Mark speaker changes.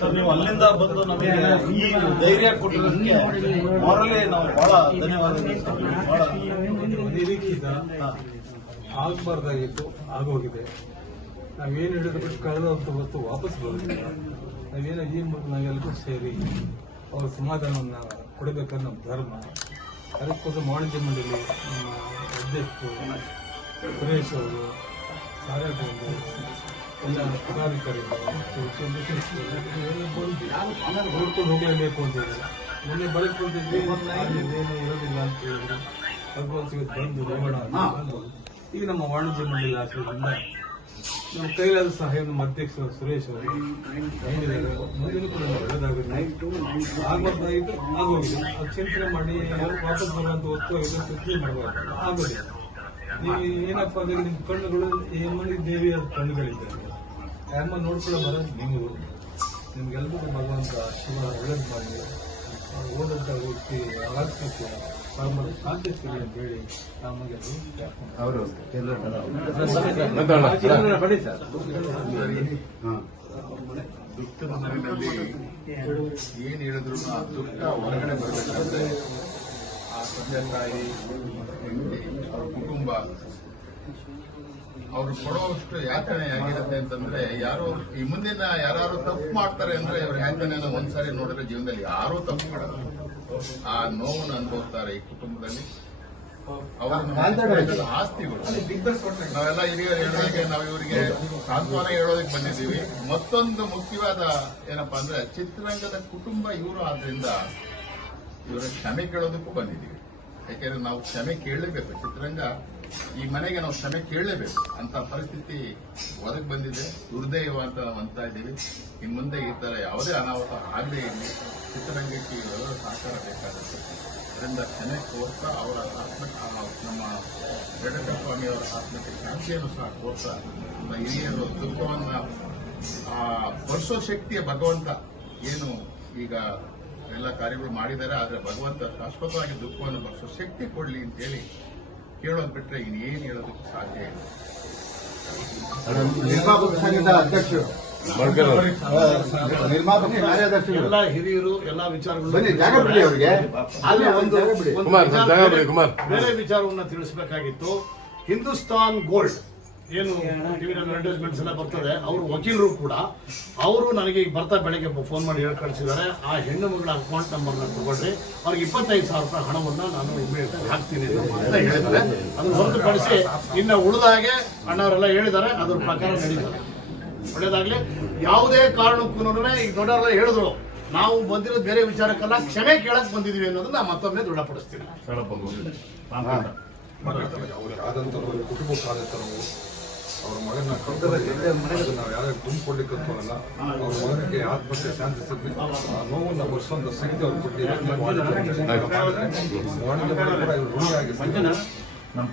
Speaker 1: Sir, ನೀವು ಅಲ್ಲಿಂದ ಬಂದು ನಮಗೆ ಈ ಧೈರ್ಯ ಕೊಟ್ಟಿರೋದಕ್ಕೆ ಅವರಲ್ಲಿ ನಾವು ಬಹಳ ಧನ್ಯವಾದಗಳು ಸರ್. ಬಹಳ
Speaker 2: ನಿರೀಕ್ಷಿತ ಆಗಬಾರ್ದಾಗಿತ್ತು, ಆಗೋಗಿದೆ. ನಾವೇನು ಹೇಳಿದ್ರು ಬಿಟ್ಟು ಕಳೆದಂತ ಹೊತ್ತು ವಾಪಸ್ ಬರೋದಿಲ್ಲ. ನಾವೇನು ಏನು ನಾವೆಲ್ಲರೂ ಸೇರಿ ಅವ್ರ ಸಮಾಧಾನವನ್ನು ಕೊಡಬೇಕನ್ನೋ ನಮ್ಮ ಧರ್ಮ. ಅದಕ್ಕೋಸ್ಕರ ವಾಣಿಜ್ಯ ಮಂಡಳಿ ನಮ್ಮ ಅಧ್ಯಕ್ಷರು, ಸುರೇಶ್ ಅವರು ಕಾರ್ಯಕ್ರಮ ಎಲ್ಲ ಪದಾಧಿಕಾರಿಗಳು ನೋಡ್ಕೊಂಡು ಹೋಗಲೇಬೇಕು ಅಂತ ಮೊನ್ನೆ ಬಳಕೆ ಬಂದಿದ್ವಿ ಏನು ಇರೋದಿಲ್ಲ ಅಂತ ಹೇಳಿದ್ರು. ಭಗವಂತ ಬಂದು ಹೋಗೋಣ ಈಗ ನಮ್ಮ ವಾಣಿಜ್ಯ ಮಂಡಳಿ ಆಶ್ರಯದಿಂದ ನಮ್ಮ ಕೈಲಾದ ಸಹಾಯ ನಮ್ಮ ಅಧ್ಯಕ್ಷರು ಸುರೇಶ್ ಅವರು ಮುಂದಿನ ಕೂಡ ಒಳ್ಳೆದಾಗುತ್ತೆ. ಆಗೋಗಿದೆ. ಅದು ಚಿಂತನೆ ಮಾಡಿ ವಾಪಸ್ ಬರುವಂತ ವಸ್ತು ಆಗಿದೆ ಆಗೋದಿಲ್ಲ ನೀವು ಏನಪ್ಪ ಅಂದ್ರೆ ನಿಮ್ಮ ಕಣ್ಣುಗಳು ಯಮ್ಮನಿಗೆ ದೇವಿಯ ಕಣ್ಣುಗಳಿದ್ದಾರೆ ಅಮ್ಮ ನೋಡ್ಕೊಳ್ಳೋ ಬರ ನೀವು ನಿಮ್ಗೆಲ್ರಿಗೂ ಭಗವಂತ ಶಿವ ಒಳ್ಳೇದು ಮಾಡಿ ಓದಂತ ವ್ಯಕ್ತಿ ಅಳಸ್ಲಿಕ್ಕೆ ನಮ್ಮ ಸಾಧ್ಯತೆ ಅಂತ ಹೇಳಿ ನಮಗೆ
Speaker 3: ಅವರು
Speaker 2: ಬನ್ನಿ ಸರ್.
Speaker 3: ದುಃಖದ ಮನೆಯಲ್ಲಿ ಏನ್ ಹೇಳಿದ್ರು ಆ ದುಃಖ ಹೊರಗಡೆ ಬರಬೇಕಂದ್ರೆ ತಂದೆ ಕುಟುಂಬ ಅವ್ರು ಕೊಡೋಷ್ಟು ಯಾತನೆ ಆಗಿರುತ್ತೆ ಅಂತಂದ್ರೆ ಯಾರೋ ಈ ಮುಂದಿನ ಯಾರು ತಪ್ಪು ಮಾಡ್ತಾರೆ ಅಂದ್ರೆ ಇವ್ರ ಯಾತನೆನ ಒಂದ್ಸಾರಿ ನೋಡಿದ್ರೆ ಜೀವನದಲ್ಲಿ ಯಾರೂ ತಪ್ಪು ಮಾಡಲ್ಲ. ಆ ನೋವನ್ನು ಅನುಭವಿಸ್ತಾರೆ ಈ ಕುಟುಂಬದಲ್ಲಿ. ಅವರ ಆಸ್ತಿಗಳು. ನಾವೆಲ್ಲ ಹಿರಿಯರು ಹೇಳಿದಾಗೆ ನಾವು ಇವರಿಗೆ ಸಾಂತ್ವನ ಹೇಳೋದಕ್ಕೆ ಬಂದಿದ್ದೀವಿ. ಮತ್ತೊಂದು ಮುಖ್ಯವಾದ ಏನಪ್ಪಾ ಅಂದ್ರೆ ಚಿತ್ರರಂಗದ ಕುಟುಂಬ ಇವರು ಆದ್ರಿಂದ ಇವರ ಕ್ಷಮೆ ಕೇಳೋದಕ್ಕೂ ಬಂದಿದ್ದೀವಿ. ಯಾಕೆಂದ್ರೆ ನಾವು ಕ್ಷಮೆ ಕೇಳಲೇಬೇಕು. ಚಿತ್ರರಂಗ, ಈ ಮನೆಗೆ ನಾವು ಕ್ಷಮೆ ಕೇಳಲೇಬೇಕು. ಅಂತ ಪರಿಸ್ಥಿತಿ ಹೊರಗೆ ಬಂದಿದೆ. ದುರ್ದೈವ ಅಂತ ನಾವು ಅಂತ ಇದ್ದೀವಿ. ಇನ್ ಮುಂದೆ ಈ ತರ ಯಾವುದೇ ಅನಾಹುತ ಆಗದೇ ಇರಲಿ. ಚಿತ್ರರಂಗಕ್ಕೆ ಇವರೆಲ್ಲ ಸಹಕಾರ ಬೇಕಾಗುತ್ತೆ. ಅದರಿಂದ ಕ್ಷಮೆ ಕೋರ್ತಾ ಅವರ ಆತ್ಮ ನಮ್ಮ ಬೆಡಕ ಅವರ ಆತ್ಮಕ್ಕೆ ಶಾಂತಿಯನ್ನು ಸಹ ಕೋರ್ತಾ ನಮ್ಮ ಹಿರಿಯರು ದುಃಖವನ್ನ ಆ ಬರ್ಸೋ ಶಕ್ತಿಯ ಭಗವಂತ ಏನು ಈಗ ಎಲ್ಲ ಕಾರ್ಯಗಳು ಮಾಡಿದ್ದಾರೆ ಆದ್ರೆ ಭಗವಂತ ಶಾಶ್ವತವಾಗಿ ದುಃಖವನ್ನು ಬರೆಸೋ ಶಕ್ತಿ ಕೊಡ್ಲಿ ಅಂತ ಹೇಳಿ ಕೇಳೋದ್ ಬಿಟ್ರೆ ಇನ್ನೇನು ಹೇಳೋದಕ್ಕೆ ಸಾಧ್ಯ ಇಲ್ಲ.
Speaker 4: ನಿರ್ಮಾಪಕ ಸಂಘದ ಅಧ್ಯಕ್ಷರು. ನಿರ್ಮಾಪಕ ಕಾರ್ಯದರ್ಶಿಗಳು.
Speaker 1: ಎಲ್ಲ ಹಿರಿಯರು ಎಲ್ಲ ವಿಚಾರಗಳು
Speaker 4: ಬನ್ನಿ ಜಾಗ ಬಿಡಿ ಅವರಿಗೆ.
Speaker 1: ಅಲ್ಲಿ ಒಂದು
Speaker 4: ಜಾಗ
Speaker 1: ಒಂದು
Speaker 5: ಕುಮಾರ್,
Speaker 1: ವಿಚಾರ
Speaker 5: ಜಾಗ
Speaker 1: ಬೇರೆ-
Speaker 5: ಕುಮಾರ್.
Speaker 1: ಬೇರೆ ವಿಚಾರವನ್ನ ತಿಳಿಸಬೇಕಾಗಿತ್ತು. ಹಿಂದೂಸ್ತಾನ್ ಗೋಲ್ಡ್. ಏನು ಟಿವಿ ಅಡ್ವರ್ಟೈಸ್ಮೆಂಟ್ಸ್ ಎಲ್ಲ ಬರ್ತದೆ ಅವರು ವಕೀಲರು ಕೂಡ ಅವರು ನನಗೆ ಈಗ ಬರ್ತಾ ಬೆಳಗ್ಗೆ ಫೋನ್ ಮಾಡಿ ಹೇಳಿ ಕಳಿಸಿದ್ದಾರೆ. ಆ ಹೆಣ್ಣು ಮಗಳ ಅಕೌಂಟ್ ನಂಬರ್ನ ತಗೊಳ್ರಿ. ಅವ್ರಿಗೆ ಇಪ್ಪತ್ತೈದು ಸಾವಿರ ರೂಪಾಯಿ ಹಣವನ್ನು ನಾನು ಇಮ್ಮಿಡಿಯೇಟ್ ಹಾಕ್ತೀನಿ ಅಂತ ಹೇಳಿದ್ದಾರೆ. ಅದನ್ನು ಹೊರತುಪಡಿಸಿ ಇನ್ನು ಉಳಿದ ಹಾಗೆ ಅಣ್ಣವರೆಲ್ಲ ಹೇಳಿದ್ದಾರೆ ಅದ್ರ ಪ್ರಕಾರ ನಡೀತಾರೆ ಒಳ್ಳೇದಾಗಲಿ. ಯಾವುದೇ ಕಾರಣಕ್ಕೂ ಈಗ ದೊಡ್ಡವರೆಲ್ಲ ಹೇಳಿದ್ರು ನಾವು ಬಂದಿರೋದು ಬೇರೆ ವಿಚಾರಕ್ಕೆಲ್ಲ ಕ್ಷಮೆ ಕೇಳಕ್ ಬಂದಿದೀವಿ ಅನ್ನೋದನ್ನ ಮತ್ತೊಮ್ಮೆ ದೃಢಪಡಿಸ್ತೀನಿ.
Speaker 2: ಅವ್ರಿಗೆ ಆದಂಥವ್ರು ಕುಟುಂಬಕ್ಕಾದಂಥವ್ರು ಅವ್ರ. ಮಗನ ಕಬ್ಬದ ನಾವು ಯಾರು ತುಂಬಿಕೊಡ್ಲಿಕ್ಕಂತೂ ಅಂತವಲ್ಲ ಅವ್ರ ಮಗನಿಗೆ ಆತ್ಮಕ್ಕೆ ಶಾಂತಿ ನೋವನ್ನು ಬರ್ಸೋಂಥ ಸಂಖ್ಯೆ ಅವ್ರು ಕೊಟ್ಟಿದ್ದಾರೆ ವಾಣಿಜ್ಯ ಕೂಡ ಇವ್ರು
Speaker 6: ನಮ್ಮ